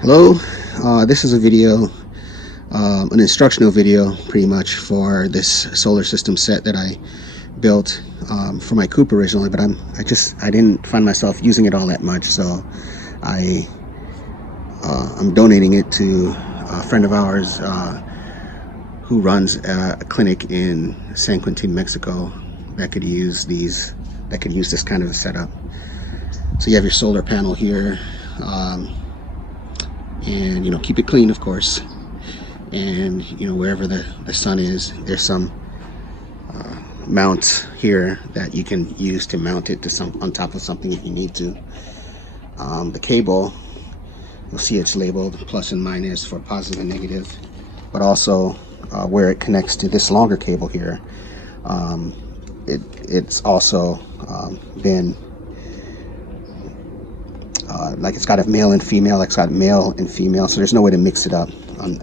Hello, this is a video, an instructional video pretty much for this solar system set that I built for my coupe originally, but I didn't find myself using it all that much, so I I'm donating it to a friend of ours who runs a clinic in San Quintin, Mexico that could use this kind of a setup. So you have your solar panel here. And keep it clean, of course, and wherever the sun is, there's some mounts here that you can use to mount it to on top of something if you need to. The cable, you'll see it's labeled plus and minus for positive and negative, but also where it connects to this longer cable here, it's also been like it's got a male and female, like it's got male and female, so there's no way to mix it up on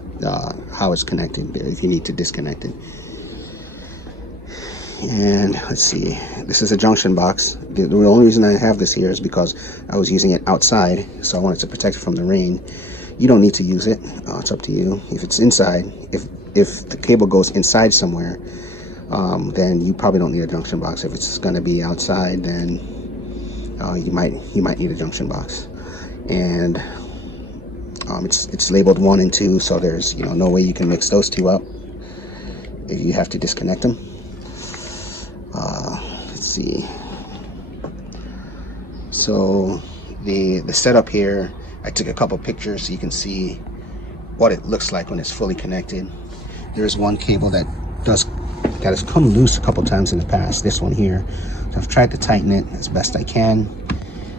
how it's connected there if you need to disconnect it. And let's see, this is a junction box. The only reason I have this here is because I was using it outside, so I wanted to protect it from the rain. You don't need to use it, it's up to you. If it's inside, if the cable goes inside somewhere, then you probably don't need a junction box. If it's going to be outside, then you might need a junction box. And it's labeled 1 and 2, so there's no way you can mix those two up if you have to disconnect them. Let's see, so the setup here, I took a couple pictures so you can see what it looks like when it's fully connected. There's one cable that has come loose a couple times in the past, this one here. So I've tried to tighten it as best I can.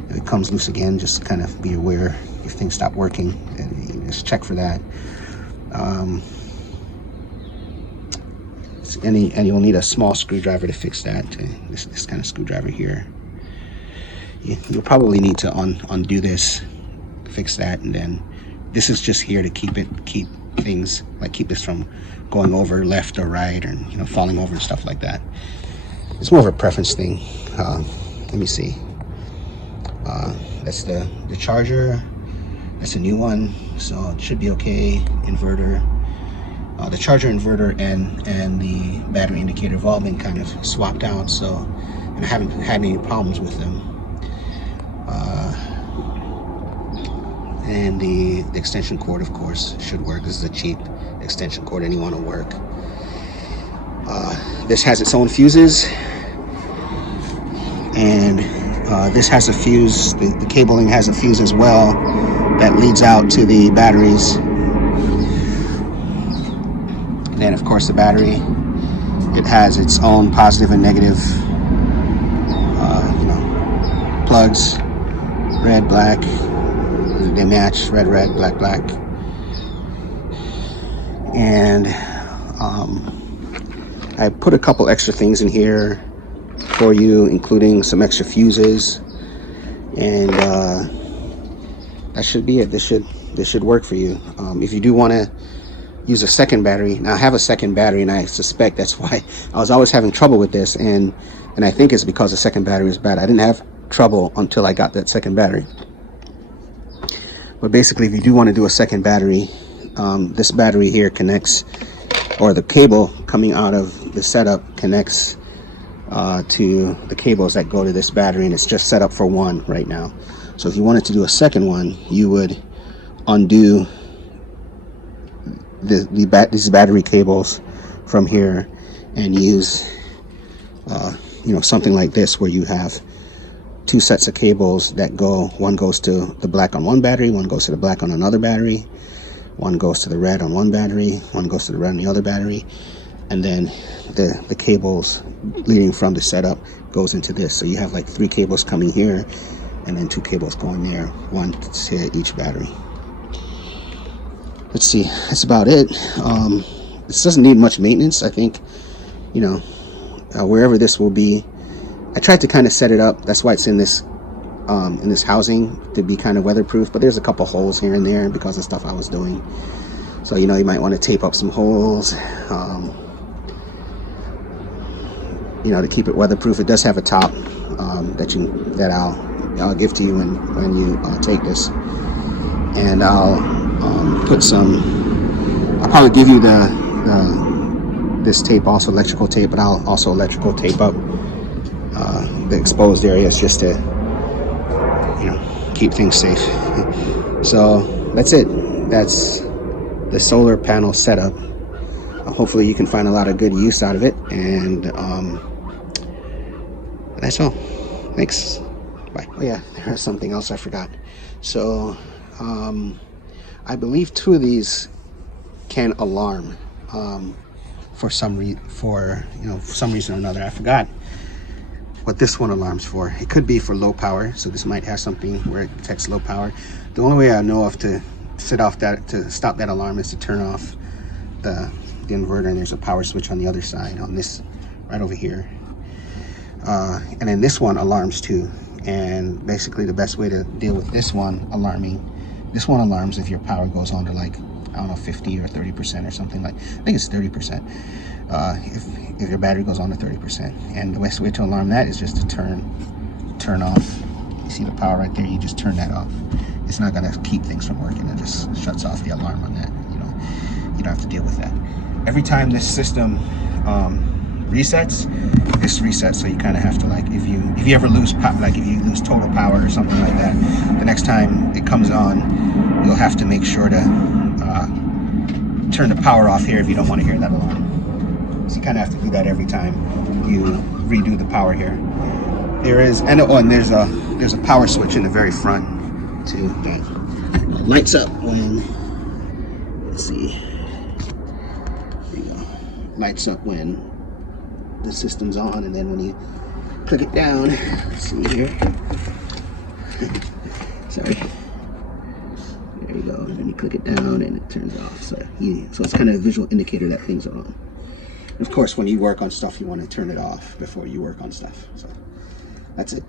If it comes loose again, just kind of be aware if things stop working, and just check for that. And you'll need a small screwdriver to fix that. This kind of screwdriver here. You'll probably need to undo this, fix that, and then this is just here to keep things, like keep this from going over left or right, or falling over and stuff like that. It's more of a preference thing. Let me see. That's the charger. That's a new one, so it should be okay. Inverter. The charger, inverter, and the battery indicator have all been kind of swapped out, so, and I haven't had any problems with them. And the extension cord, of course, should work. This is a cheap extension cord, and you want to work. This has its own fuses, and this has a fuse. The cabling has a fuse as well that leads out to the batteries. And then, of course, the battery, it has its own positive and negative plugs. Red, black, they match. Red, red, black, black. And I put a couple extra things in here for you, including some extra fuses, and that should be it. This should work for you. If you do want to use a second battery, now I have a second battery, and I suspect that's why I was always having trouble with this, and I think it's because the second battery is bad. I didn't have trouble until I got that second battery. But basically, if you do want to do a second battery, this battery here connects, or the cable coming out of the setup connects to the cables that go to this battery, and it's just set up for one right now. So if you wanted to do a second one, you would undo these battery cables from here and use something like this, where you have two sets of cables that go, one goes to the black on one battery, one goes to the black on another battery, one goes to the red on one battery, one goes to the red on the other battery, and then the cables leading from the setup goes into this. So you have like 3 cables coming here, and then 2 cables going there, one to each battery. Let's see, that's about it. This doesn't need much maintenance. I think, wherever this will be, I tried to kind of set it up. That's why it's in this housing, to be kind of weatherproof. But there's a couple holes here and there because of stuff I was doing. So you might want to tape up some holes, to keep it weatherproof. It does have a top that I'll give to you when you take this. and I'll put some. I'll probably give you this tape, also electrical tape, but I'll also electrical tape up the exposed areas just to, keep things safe. So that's it. That's the solar panel setup. Hopefully you can find a lot of good use out of it, and that's all. Thanks. Bye. Oh yeah, there's something else I forgot. So I believe 2 of these can alarm for some reason or another. I forgot what this one alarms for. It could be for low power, so this might have something where it detects low power. The only way I know of to stop that alarm is to turn off the inverter, and there's a power switch on the other side, on this right over here. And then this one alarms too, and basically the best way to deal with this one alarms if your power goes on to, like, I don't know, 50 or 30% or something. Like, I think it's 30%. If your battery goes on to 30%, and the best way to alarm that is just to turn off. You see the power right there? You just turn that off. It's not gonna keep things from working. It just shuts off the alarm on that. You don't have to deal with that. Every time this system resets, this resets. So you kind of have to, like, if you ever lose if you lose total power or something like that, the next time it comes on, you'll have to make sure to turn the power off here if you don't want to hear that alarm. So you kind of have to do that every time you redo the power here. There's a power switch in the very front too that lights up when, let's see, there you go, lights up when the system's on, and then when you click it down, let's see here, sorry, there you go, and then you click it down and it turns off. So it's kind of a visual indicator that things are on. And of course, when you work on stuff, you want to turn it off before you work on stuff. So that's it.